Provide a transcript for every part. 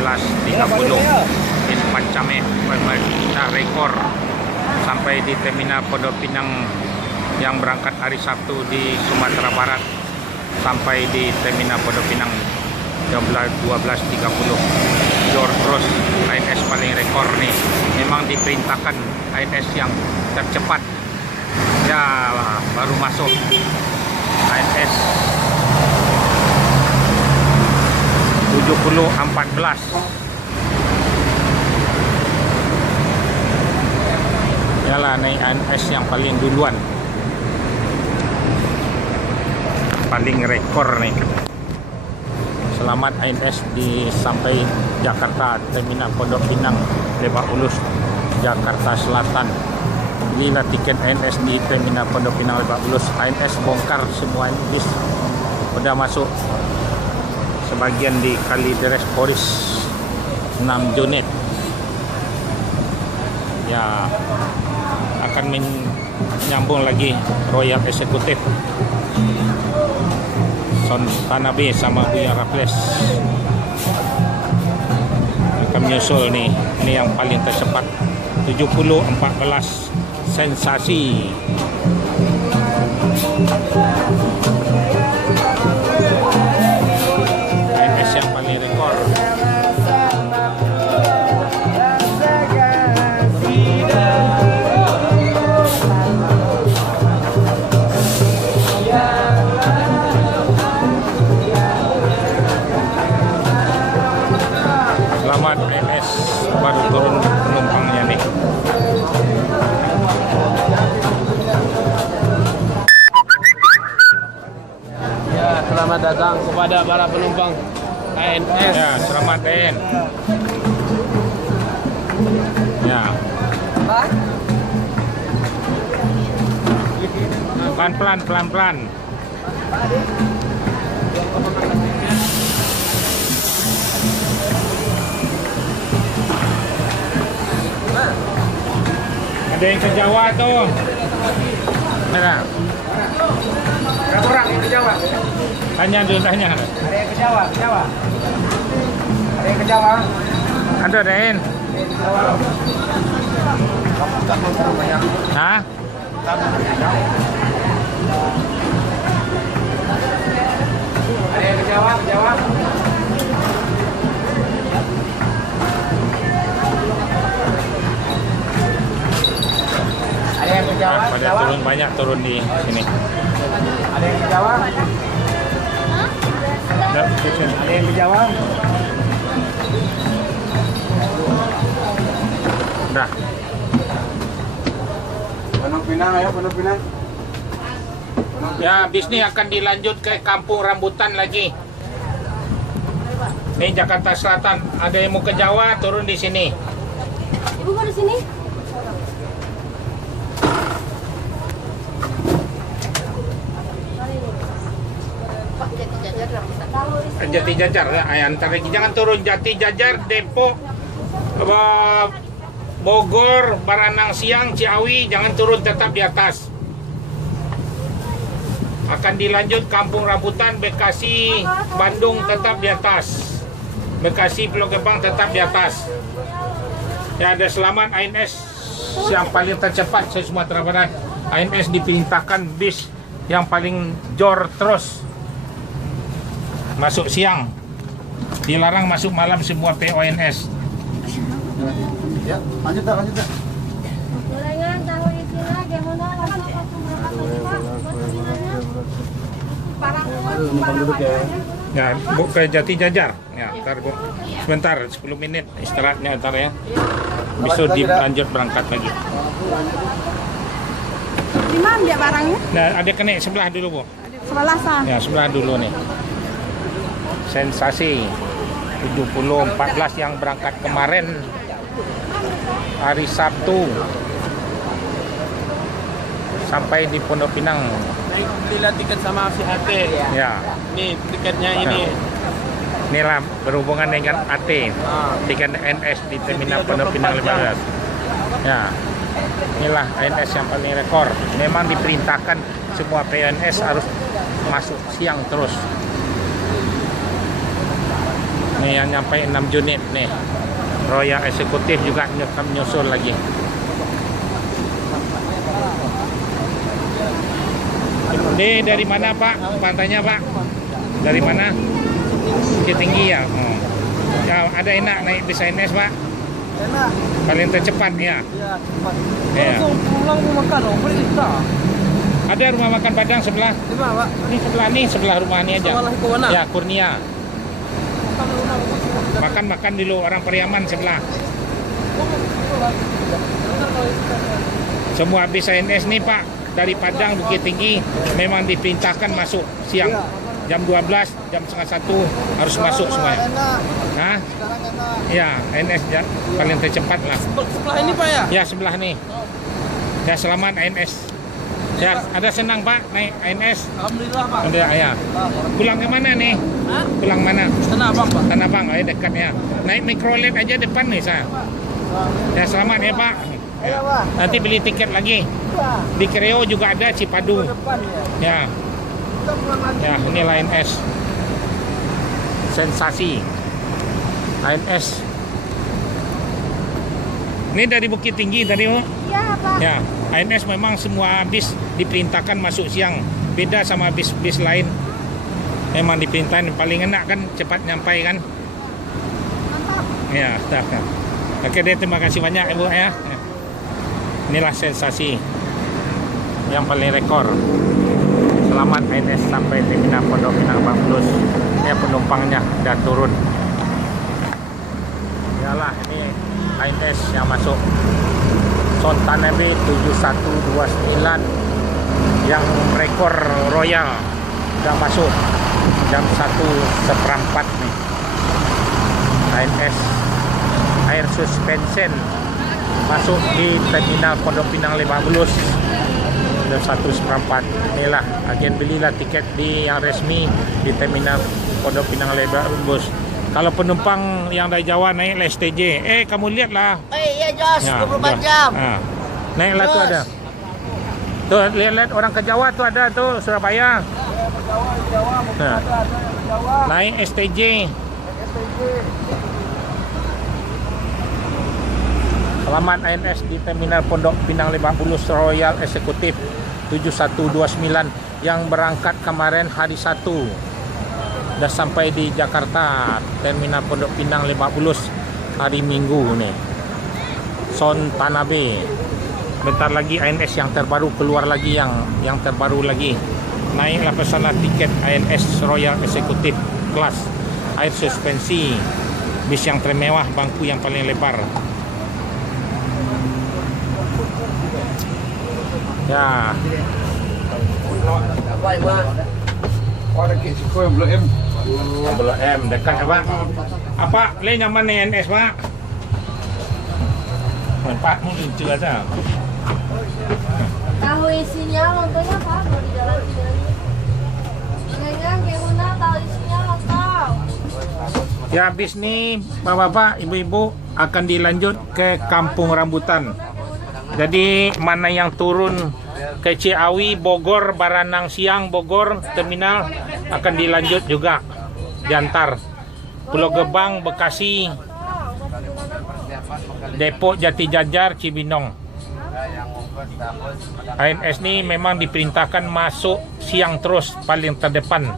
12.30 in Pancame memecah rekor sampai di terminal Pondok Pinang yang berangkat hari Sabtu di Sumatera Barat sampai di terminal Pondok Pinang jam 12.30. Jor terus ANS paling rekor nih, memang diperintahkan ANS yang tercepat ya baru masuk ANS 70.14. Yalah naik ANS yang paling duluan, paling rekor nih. Selamat ANS di sampai Jakarta, terminal Pondok Pinang, Lebak Bulus, Jakarta Selatan. Inilah tiket ANS di terminal Pondok Pinang, Lebak Bulus. ANS bongkar semua bis, udah masuk sebagian di Kalideres Polis 6 unit. Ya akan menyambung lagi Royal Eksekutif Tanah B sama Buya Raffles akan menyusul nih. Ini yang paling tercepat 70.14 sensasi. ANS yang paling rekor. Selamat ANS baru turun penumpangnya nih. Ya, selamat datang kepada para penumpang ANS. Ya, selamat Den. Ya. Pelan-pelan. Ada yang ke Jawa tuh. Mana? Berapa orang yang ke Jawa? Tanya dulu, tanya. Ada yang ke Jawa, Ada yang ke Jawa? Ada Den. Hah? Ada yang ke Jawa, Ada yang ke Jawa, Pada turun banyak turun di sini. Ada yang ke Jawa? Ada yang ke Jawa? Udah. Pondok Pinang ya, Pondok Pinang. Ya, bis ini akan dilanjut ke Kampung Rambutan lagi. Ini Jakarta Selatan. Ada yang mau ke Jawa, turun di sini. Ibu mau di sini? Jati Jajar, antar lagi. Jangan turun Jati Jajar, Depok, Bogor, Baranang Siang, Ciawi. Jangan turun, tetap di atas. Akan dilanjut Kampung Rambutan, Bekasi, Bandung tetap di atas. Bekasi, Pulau Gebang tetap di atas. Ya, ada selamat ANS yang paling tercepat se Sumatera Barat. ANS diperintahkan bis yang paling jor terus. Masuk siang, dilarang masuk malam semua PONS. Ya, lanjut dah. Gorengan tahu istilah gimana langsung Ya, Bu ke Jati Jajar. Ya, ntar Bu. Sebentar, 10 menit istirahatnya ntar ya. Besok dilanjut berangkat lagi. Di mana dia barangnya? Nah, ada kena sebelah dulu Bu. Sebelah sana. Ya, sebelah dulu nih. Sensasi 70.14 yang berangkat kemarin hari Sabtu sampai di Pondok Pinang. Belilah tiket sama si AT. Ya. Nih tiketnya ini. Inilah berhubungan dengan AT. Tiket NS di terminal Pondok Pinang 15. Ya. Inilah ANS yang paling rekor. Memang diperintahkan semua PNS harus masuk siang terus. Nih yang nyampe 6 unit nih. Royal Eksekutif juga menyusul lagi. Ini dari mana Pak? Pantainya Pak? Dari mana? Bukit Tinggi ya? Oh. Ya, ada enak naik bis NS Pak? Enak. Paling tercepat ya? Iya, cepat. Iya. Langsung pulang mau makan loh, boleh kita. Ada rumah makan Padang sebelah? Di mana, Pak? Ini sebelah nih, sebelah rumah ini aja. Sebelah Kurnia. Ya, Kurnia. Makan dulu orang Pariaman sebelah. Semua bis NS nih Pak, dari Padang Bukit Tinggi memang diperintahkan masuk siang. Jam 12, jam setengah 1 harus masuk semuanya. Hah? Sekarang enak. Ya, NS ya, paling tercepat lah. Sebelah ini Pak ya? Ya, sebelah nih. Ya, selamat ANS. Ya, ada senang Pak naik ANS? Alhamdulillah Pak. Ada ya. Pulang ke mana nih? Hah? Pulang mana? Tanah Abang Pak. Tanah Abang, dekat ya. Naik mikrolet aja depan nih saya. Ya, selamat ya Pak. Ya. Nanti beli tiket lagi. Di Kreo juga ada Cipadu. Ya. Ya, ini ANS. Sensasi. ANS. Ini dari Bukit Tinggi tadi, Bu. Iya, Pak. Ya, ANS memang semua bis diperintahkan masuk siang. Beda sama bis-bis lain. Memang diperintahkan paling enak kan cepat nyampai kan. Mantap. Ya, dah. Oke deh, terima kasih banyak Ibu ya. Inilah sensasi yang paling rekor. Selamat ANS sampai terminal Pondok Pinang Bangplus. Ini penumpangnya udah turun. Yalah, ini ANS yang masuk. Sontanabe 7129 yang rekor royal udah masuk jam 1:04 nih. ANS Air Suspension masuk di terminal Pondok Pinang Lebak Bulus jam 1:04. Inilah agen belilah tiket di yang resmi di terminal Pondok Pinang Lebak Bulus. Kalau penumpang yang dari Jawa naik STJ, kamu lihatlah. Iya, Jos, Ya, 24 ya. jam. Naiklah tuh ada. Tuh lihat orang ke Jawa tuh ada tuh Surabaya. Nah. Naik STJ. Selamat ANS di terminal Pondok Pinang Lebak Bulus Royal Eksekutif 7129 yang berangkat kemarin hari 1. Sudah sampai di Jakarta terminal Pondok Pinang Lebak Bulus hari Minggu nih. Sontanabe. Bentar lagi ANS yang terbaru keluar lagi yang terbaru lagi. Naiklah pesanan tiket ANS Royal Eksekutif kelas air suspensi. Bis yang termewah, bangku yang paling lebar. Ya. Blok M dekat ya Pak. Apa le nyaman nih NS Pak? Pak mungkin juga ada. Tahu isinya lontongnya Pak, mau di jalan sini lagi. Jangan gimana tahu isinya lontong. Ya habis nih Bapak-bapak, Ibu-ibu akan dilanjut ke Kampung Rambutan. Jadi mana yang turun ke Ciawi, Bogor, Baranang Siang, Bogor, terminal akan dilanjut juga diantar Pulau Gebang, Bekasi, Depok, Jati Jajar, Cibinong. ANS ini memang diperintahkan masuk siang terus paling terdepan.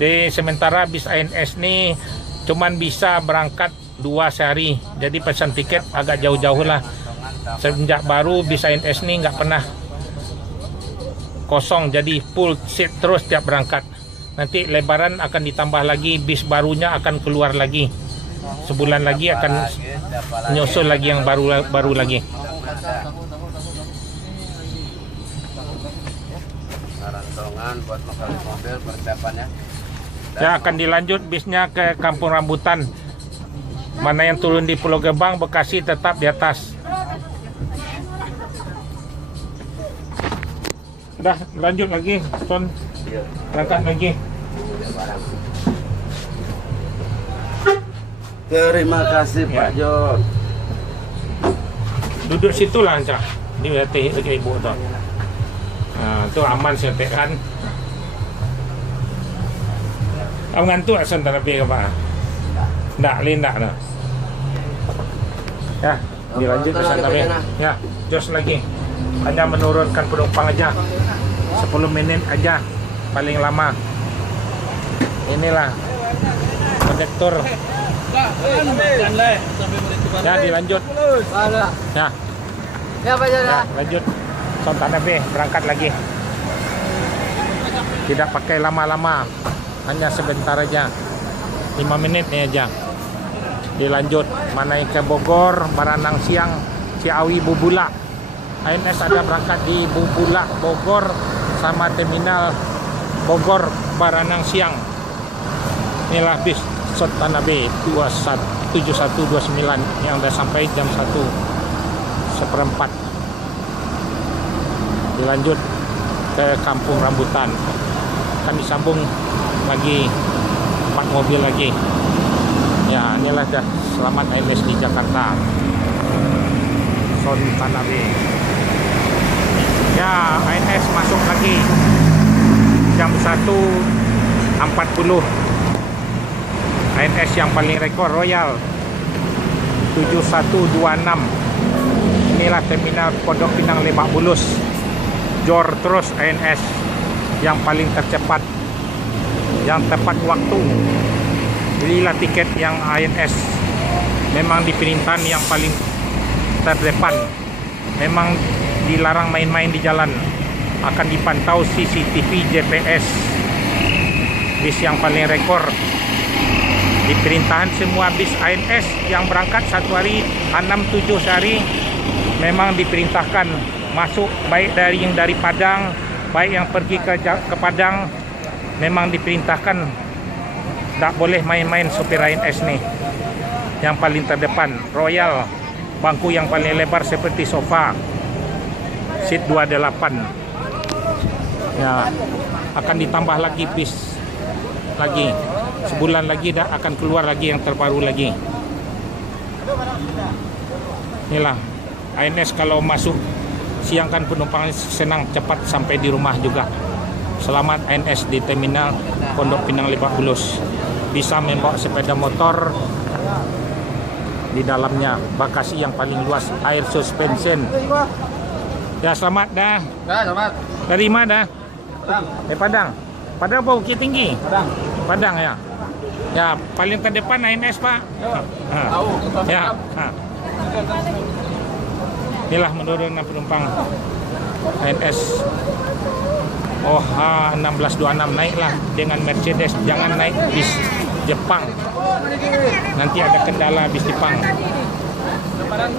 Di sementara bis ANS ini cuman bisa berangkat 2 sehari, jadi pesan tiket agak jauh-jauh lah. Sejak baru bis ANS ini nggak pernah kosong, jadi full seat terus tiap berangkat. Nanti lebaran akan ditambah lagi, bis barunya akan keluar lagi. Sebulan lagi akan menyusul lagi yang baru lagi. Buat mobil persiapannya. Ya akan dilanjut bisnya ke Kampung Rambutan. Mana yang turun di Pulau Gebang, Bekasi tetap di atas. Udah lanjut lagi, Son. Berangkat lagi. Terima kasih Pak John. Duduk situ lah, Cak. Di hati ibu tuh. Nah, itu aman setekan. Kamu ngantuk asan tak lebih ke apa? Nggak, lindak dah. Ya, dilanjut ke sana lebih. Ya, jos lagi. Hanya menurunkan penumpang aja. 10 menit aja paling lama. Inilah kondektur. Ya, dilanjut. Ya. Ya, Pak Jana. Ya, lanjut. Sontak Nabi berangkat lagi. Tidak pakai lama-lama. Hanya sebentar aja. 5 menit nih aja. Dilanjut mana ke Bogor, Baranang Siang, Ciawi, Bubula. ANS ada berangkat di Bubula, Bogor sama terminal Bogor, Baranang Siang. Inilah bis Sontak Nabi 7129 yang udah sampai jam 1:01. Dilanjut ke Kampung Rambutan, akan disambung lagi 4 mobil lagi. Ya, inilah dah selamat ANS di Jakarta. Sontak Nabi. Ya, ANS masuk lagi jam 1:40. ANS yang paling rekor Royal 7126. Inilah terminal Pondok Pinang Lebak Bulus. Jor terus ANS yang paling tercepat, yang tepat waktu. Belilah tiket yang ANS. Memang diperintahkan yang paling terdepan. Memang dilarang main-main di jalan. Akan dipantau CCTV GPS. Bis yang paling rekor. Diperintahkan semua bis ANS yang berangkat satu hari 6-7 sehari. Memang diperintahkan masuk, baik dari yang dari Padang, baik yang pergi ke Padang. Memang diperintahkan tak boleh main-main sopir ANS nih. Yang paling terdepan Royal, bangku yang paling lebar seperti sofa, seat 28. Ya, akan ditambah lagi bis lagi. Sebulan lagi dah akan keluar lagi yang terbaru lagi. Inilah ANS kalau masuk siangkan penumpang senang cepat sampai di rumah juga. Selamat ANS di terminal Pondok Pinang Lebak Bulus. Bisa membawa sepeda motor di dalamnya, bagasi yang paling luas, air suspension. Ya, selamat dah. Ya, selamat. Dari mana dah? Padang. Padang. Padang apa Bukit Tinggi? Padang. Padang ya. Ya, paling terdepan ANS, Pak. Tahu. Ya. Inilah menurunkan penumpang ANS OH 1626. Naiklah dengan Mercedes, jangan naik bis Jepang. Nanti ada kendala bis Jepang.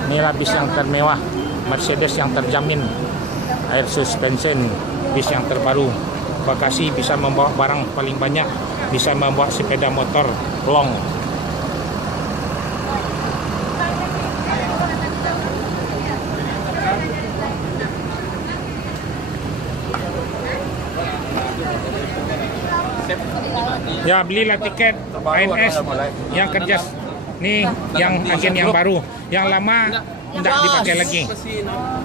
Inilah bis yang termewah, Mercedes yang terjamin, air suspension, bis yang terbaru. Bagasi bisa membawa barang paling banyak, bisa membawa sepeda motor long. Ya, belilah tiket ANS yang kerja nih, yang agen yang baru, yang lama tidak dipakai lagi.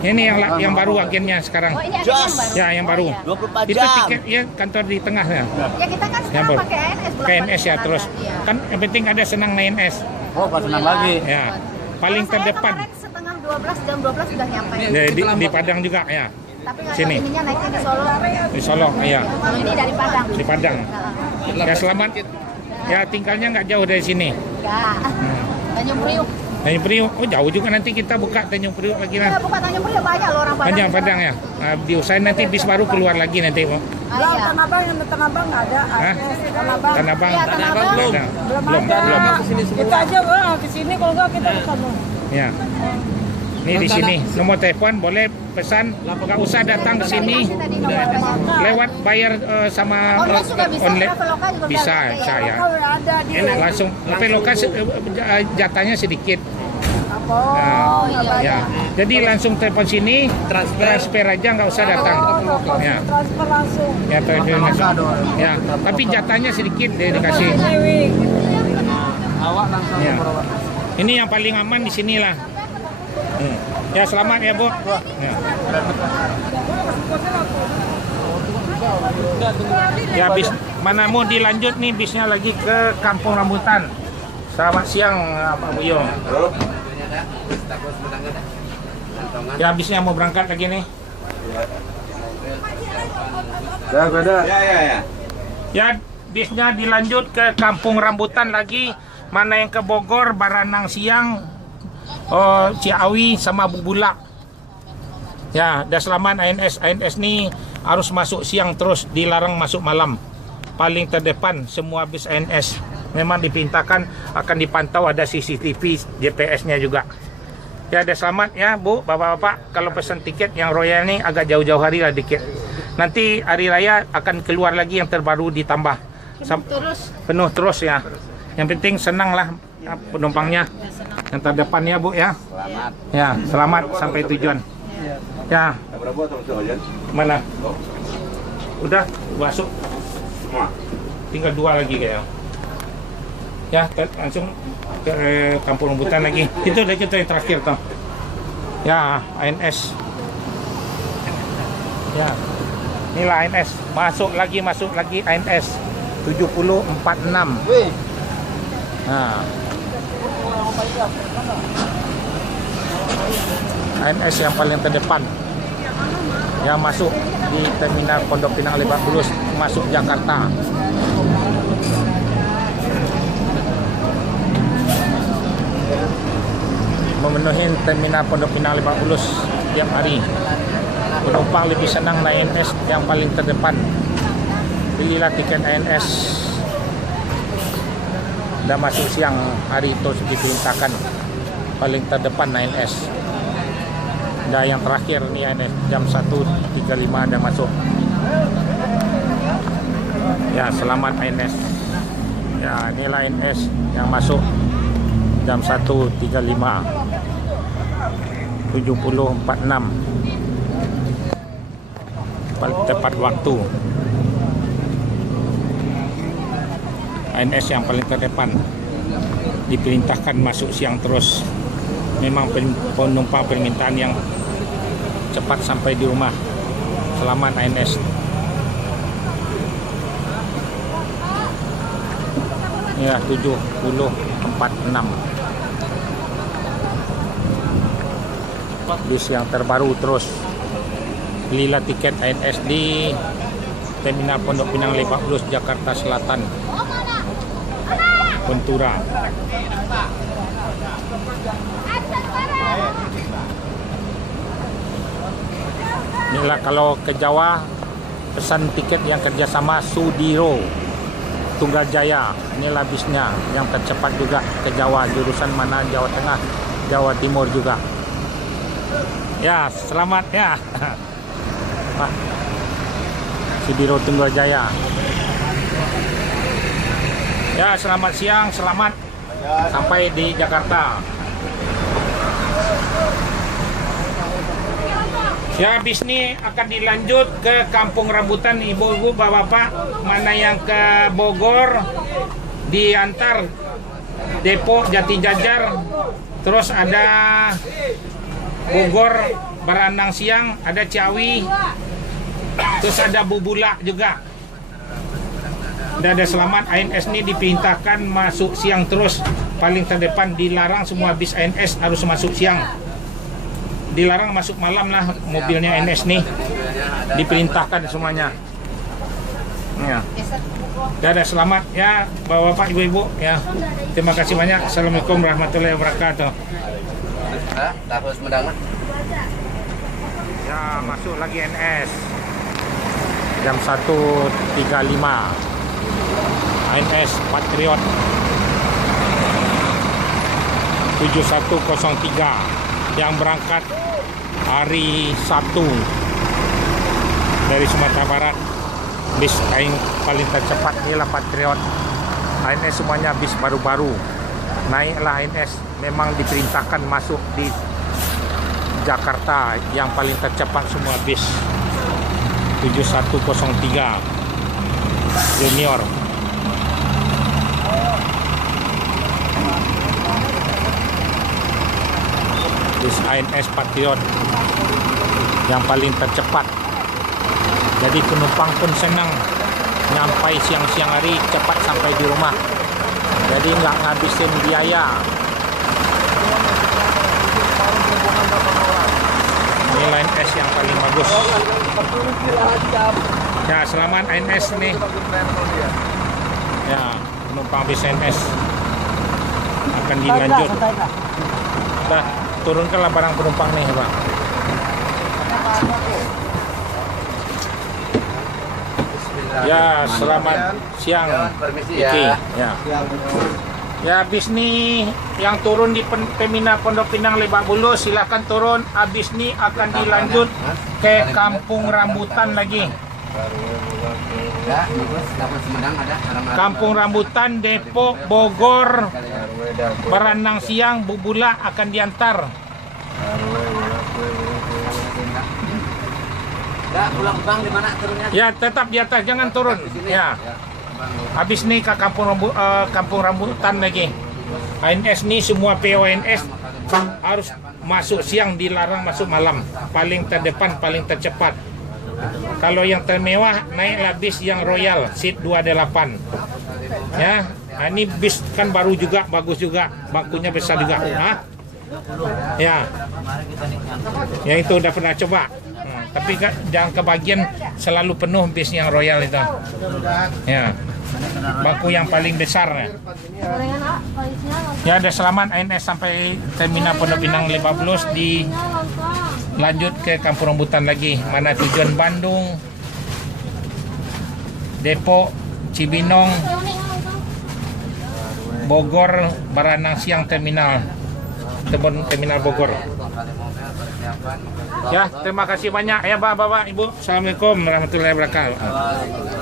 Ini yang baru agennya sekarang. Oh, ini agen yang baru. Ya, yang baru. 24 Itu jam. tiket ya, kantor di tengahnya. Ya, kita kan Yang sekarang baru. pakai ANS. Pakai ANS ya terus. Kan yang penting ada senang naik ANS. Oh, pas senang lagi. Ya, paling Kalau saya terdepan. kemarin setengah 12, jam 12 sudah nyampe. Di Padang juga ya. Tapi nggak Sini. tahu ininya naiknya di Solo. Di Solo ya. Kalau ini dari Padang. Di Padang. Ya, selamat. Ya, tinggalnya nggak jauh dari sini. Enggak. Tanjung Priuk. Tanjung Priuk. Oh, jauh juga, nanti kita buka Tanjung Priuk lagi Ya, lah. bukan Tanjung Priuk, banyak loh orang Padang. Panjang Padang ya. Nah, diusahain nanti bis baru keluar lagi nanti. Ah, iya. Tanah Abang yang di Tanah Abang nggak ada. Hah? Tanah Abang. Tanah Abang. Iya, Tanah Abang Nggak ada. Belum. Kita aja ke sini kalau nggak kita ke sana. Ya. Ini di sini. Nomor telepon boleh pesan, nggak usah datang ke sini. Tadi nomornya. Lewat bayar sama Online juga bisa, online. Traveloka juga Bisa, ada bisa ya. ya. Kalau ada di Langsung. Tapi lokasi jatahnya sedikit. oh, Oh, iya. Ya. Jadi langsung telepon sini, transfer aja, nggak usah datang. Ya. transfer langsung. Ya, transfer langsung. Ya. Tapi jatahnya sedikit dikasih. Dewi. Awak langsung Ya. berobat. Ini yang paling aman di sinilah. Ya, selamat ya, Bu. Ya. Ya bis mana mau dilanjut nih bisnya lagi ke Kampung Rambutan. Selamat siang Pak Buyo. Ya bisnya mau berangkat lagi nih. Ya bisnya dilanjut ke Kampung Rambutan lagi. Mana yang ke Bogor, Baranang siang, Ciawi sama Bubulak. Ya, dah selamat ANS. ANS ni harus masuk siang terus, dilarang masuk malam. Paling terdepan semua bis ANS. Memang dipintakan akan dipantau, ada CCTV, GPS-nya juga. Ya, dah selamat ya Bu, Bapak-bapak. Kalau pesan tiket yang Royal ni agak jauh-jauh hari lah dikit. Nanti hari raya akan keluar lagi yang terbaru ditambah. Penuh terus ya. Yang penting senang lah penumpangnya. Yang terdepan ya Bu ya. Selamat. Ya, selamat sampai tujuan. Ya. Mana? Udah masuk semua. Tinggal 2 lagi kayaknya. Ya, langsung ke Kampung Rambutan lagi. Itu udah kita yang terakhir toh. Ya, ANS. Ya. Inilah ANS. Masuk lagi ANS. 7046. Nah. ANS yang paling terdepan yang masuk di terminal Pondok Pinang Lebak Bulus masuk Jakarta. Memenuhi terminal Pondok Pinang Lebak Bulus setiap hari. Penumpang lebih senang naik ANS yang paling terdepan. Pilihlah tiket ANS. Dah masuk siang hari itu diperintahkan paling terdepan ANS. Dah yang terakhir ni ANS jam 1.35 dah masuk. Ya, selamat ANS. Ya, inilah ANS yang masuk jam 1.35 7046 paling tepat waktu. ANS yang paling terdepan diperintahkan masuk siang terus. Memang penumpang permintaan yang cepat sampai di rumah. Selamat ANS. Ya, 7046 bis yang terbaru terus. Belilah tiket ANS di Terminal Pondok Pinang Lebak Bulus, Jakarta Selatan, Ventura. Inilah kalau ke Jawa pesan tiket yang kerjasama Sudiro Tunggal Jaya. Inilah bisnya yang tercepat juga ke Jawa, jurusan mana Jawa Tengah, Jawa Timur juga. Ya, selamat ya Pak Sudiro Tunggal Jaya. Ya, selamat siang, selamat sampai di Jakarta. Ya, bis ini akan dilanjut ke Kampung Rambutan, ibu-ibu, bapak-bapak. Mana yang ke Bogor diantar Depok Jati Jajar, terus ada Bogor Baranang siang, ada Ciawi, terus ada Bubulak juga. Dan ada selamat. ANS ini diperintahkan masuk siang terus, paling terdepan. Dilarang semua bis ANS harus masuk siang. Dilarang masuk malam lah mobilnya ANS nih, diperintahkan semuanya. Ya. Ada selamat ya bapak-bapak, ibu-ibu ya. Terima kasih banyak. Assalamualaikum warahmatullahi wabarakatuh. Ya, masuk lagi ANS jam 1.35. ANS Patriot 7103 yang berangkat hari Sabtu dari Sumatera Barat. Bis paling tercepat inilah Patriot. ANS semuanya bis baru-baru. Naiklah ANS, memang diperintahkan masuk di Jakarta yang paling tercepat semua bis. 7103 Junior. Bis ANS Patriot yang paling tercepat Jadi penumpang pun senang nyampai siang-siang hari cepat sampai di rumah. Jadi nggak ngabisin biaya. Ini Line S yang paling bagus. Ya, selamat ANS nih. Ya, penumpang bis ANS akan dilanjut. Dah, turunkanlah barang penumpang nih, Pak. Ya, selamat siang. Permisi Oke, ya. ya. Ya, bis nih yang turun di Terminal Pondok Pinang Lebak Bulus, silakan turun. Habis nih akan dilanjut ke Kampung Rambutan lagi. Kampung Rambutan, Depok, Bogor, Baranang Siang, Bubula akan diantar. Pulang Bang di mana turunnya? Ya, tetap di atas, jangan turun. Ya. Habis nih ke Kampung Rambutan lagi. ANS nih semua PONS harus masuk siang, dilarang masuk malam. Paling terdepan, paling tercepat. Kalau yang termewah naiklah bis yang Royal seat 28. Ya, ini bis kan baru juga, bagus juga, bangkunya besar juga. Hah? Ya. Yang itu udah pernah coba. Tapi jangan kebagian selalu penuh bis yang Royal itu. Ya. Bangku yang paling besar ya. Gorengan A, paisnya lontong. Ya, ada selamat ANS sampai Terminal Pondok Pinang Lebak Bulus, di lanjut ke Kampung Rambutan lagi. Mana tujuan Bandung, Depok, Cibinong, Bogor, Baranang Siang Terminal Bogor. Ya, terima kasih banyak ya Bapak, Ibu. Assalamualaikum warahmatullahi wabarakatuh.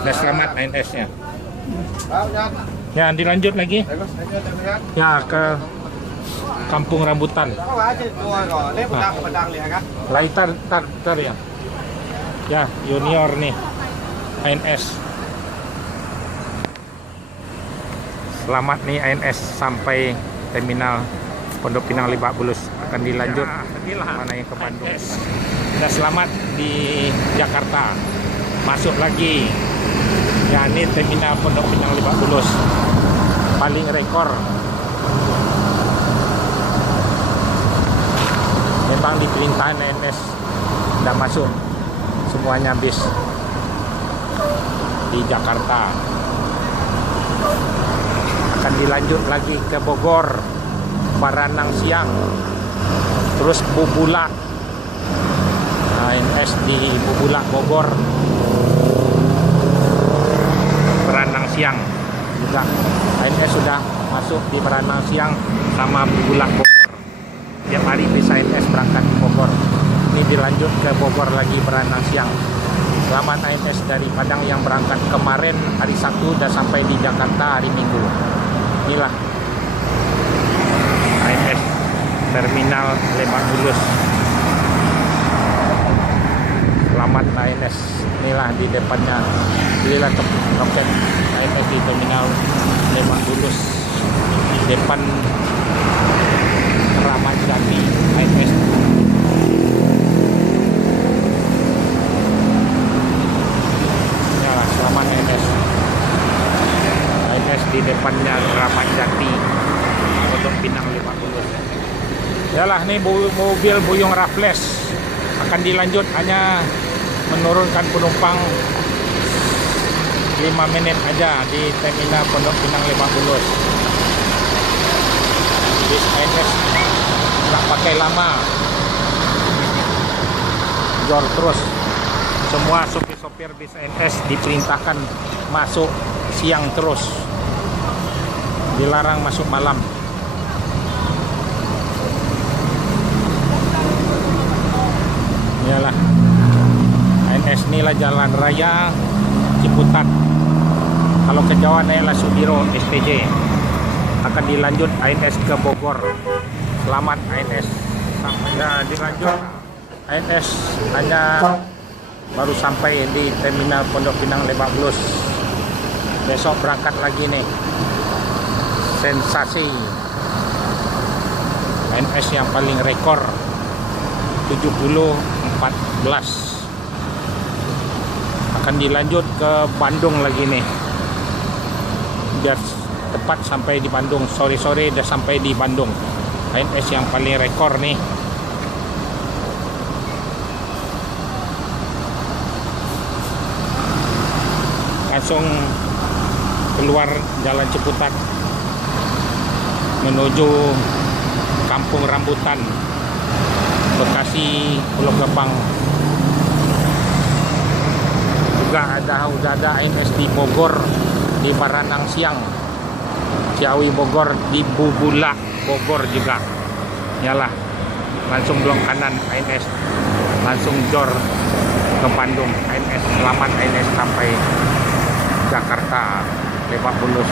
Dan selamat ANS-nya. Ya, dilanjut lagi. Ya, ke Kampung Rambutan. Laitar tar ya. Ya, junior nih. ANS. Selamat nih ANS sampai Terminal Pondok Pinang Lebak Bulus, akan dilanjut mana yang ke Bandung. Sudah selamat di Jakarta, masuk lagi. Ya, ini Terminal Pondok Pinang Lebak Bulus, paling rekor. Memang di perintahan ANS sudah masuk semuanya bis di Jakarta. Akan dilanjut lagi ke Bogor, Baranang Siang, terus Bubula. ANS di Bubula Bogor, Baranang Siang juga. ANS sudah masuk di Baranang Siang sama Bubula Bogor. Tiap hari bisa ANS berangkat ke Bogor. Ini dilanjut ke Bogor lagi, Baranang Siang. Selamat ANS dari Padang yang berangkat kemarin hari Sabtu dan sampai di Jakarta hari Minggu. Inilah ANS Terminal Lebak Bulus. Selamat ANS. Inilah di depannya. Inilah loket ANS di Terminal Lebak Bulus. Depan Ramat Jati ANS. Ya, selamat ANS. ANS di depannya Ramat Jati, Pondok Pinang Lebak Bulus. Yalah, nih mobil Buyung Raffles akan dilanjut, hanya menurunkan penumpang 5 menit aja di Terminal Pondok Pinang Lebak Bulus. Bis ANS nggak pakai lama, jor terus. Semua sopir-sopir bis ANS diperintahkan masuk siang terus, dilarang masuk malam. Iyalah, ANS inilah jalan raya Ciputat. Kalau ke Jawa naiklah Sudiro SPJ. Akan dilanjut ANS ke Bogor. Selamat ANS. Ya, dilanjut ANS hanya baru sampai di Terminal Pondok Pinang Lebak Bulus. Besok berangkat lagi nih. Sensasi. ANS yang paling rekor 70-14. akan dilanjut ke Bandung lagi nih, biar tepat sampai di Bandung. Sore-sore udah sampai di Bandung. ANS yang paling rekor nih. Langsung keluar Jalan Ciputat menuju Kampung Rambutan, Bekasi, Pulau Gebang. Juga udah ada ANS di Bogor, di Baranang Siang, Ciawi Bogor, di Bubula Bogor juga. Yalah, langsung belok kanan ANS, langsung jor ke Bandung. ANS selamat, ANS sampai Jakarta, Lebak Bulus.